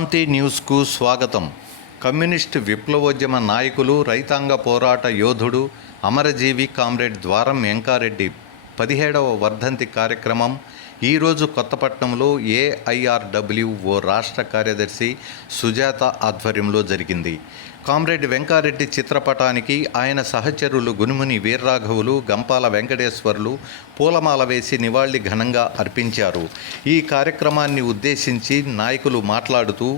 క్రాంతి న్యూస్కు స్వాగతం. కమ్యూనిస్ట్ విప్లవోద్యమ నాయకులు, రైతాంగ పోరాట యోధుడు, అమరజీవి కామ్రేడ్ ద్వారం వెంకారెడ్డి 17వ వర్ధంతి కార్యక్రమం ఈరోజు కొత్తపట్నంలో ఏఐఆర్డబ్ల్యూఓ రాష్ట్ర కార్యదర్శి సుజాత ఆధ్వర్యంలో జరిగింది. కామ్రేడ్ వెంకారెడ్డి చిత్రపటానికి ఆయన సహచరులు గునుముని వీర్రాఘవులు, గంపాల వెంకటేశ్వర్లు పూలమాల వేసి నివాళి ఘనంగా అర్పించారు. ఈ కార్యక్రమాన్ని ఉద్దేశించి నాయకులు మాట్లాడుతూ,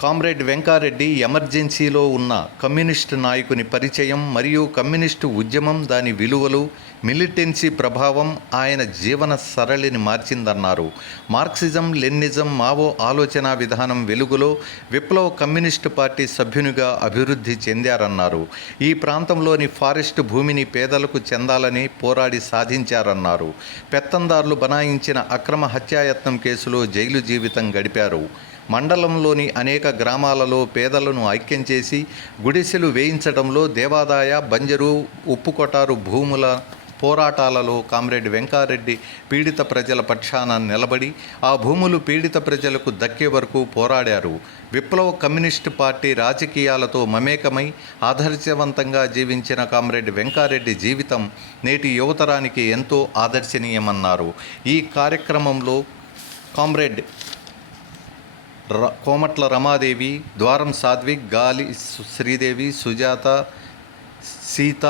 కామ్రేడ్ వెంకారెడ్డి ఎమర్జెన్సీలో ఉన్న కమ్యూనిస్టు నాయకుని పరిచయం మరియు కమ్యూనిస్టు ఉద్యమం, దాని విలువలు, మిలిటెన్సీ ప్రభావం ఆయన జీవన సరళిని మార్చిందన్నారు. మార్క్సిజం, లెనినిజం, మావో ఆలోచన విధానం వెలుగులో విప్లవ కమ్యూనిస్టు పార్టీ సభ్యునిగా అభివృద్ధి చెందారన్నారు. ఈ ప్రాంతంలోని ఫారెస్టు భూమిని పేదలకు చెందాలని పోరాడి సాధించారన్నారు. పెత్తందారులు బనాయించిన అక్రమ హత్యాయత్నం కేసులో జైలు జీవితం గడిపారు. మండలంలోని అనేక గ్రామాలలో పేదలను ఐక్యం చేసి గుడిసెలు వేయించడంలో, దేవాదాయ, బంజరు, ఉప్పుకొటారు భూముల పోరాటాలలో కామ్రేడ్ వెంకారెడ్డి పీడిత ప్రజల పక్షాన నిలబడి ఆ భూములు పీడిత ప్రజలకు దక్కే వరకు పోరాడారు. విప్లవ కమ్యూనిస్టు పార్టీ రాజకీయాలతో మమేకమై ఆదర్శవంతంగా జీవించిన కామ్రేడ్ వెంకారెడ్డి జీవితం నేటి యువతరానికి ఎంతో ఆదర్శనీయమన్నారు. ఈ కార్యక్రమంలో కామ్రేడ్ కోమట్ల రమాదేవి, ద్వారం సాత్విక్, గాలి శ్రీదేవి, సుజాత, సీత,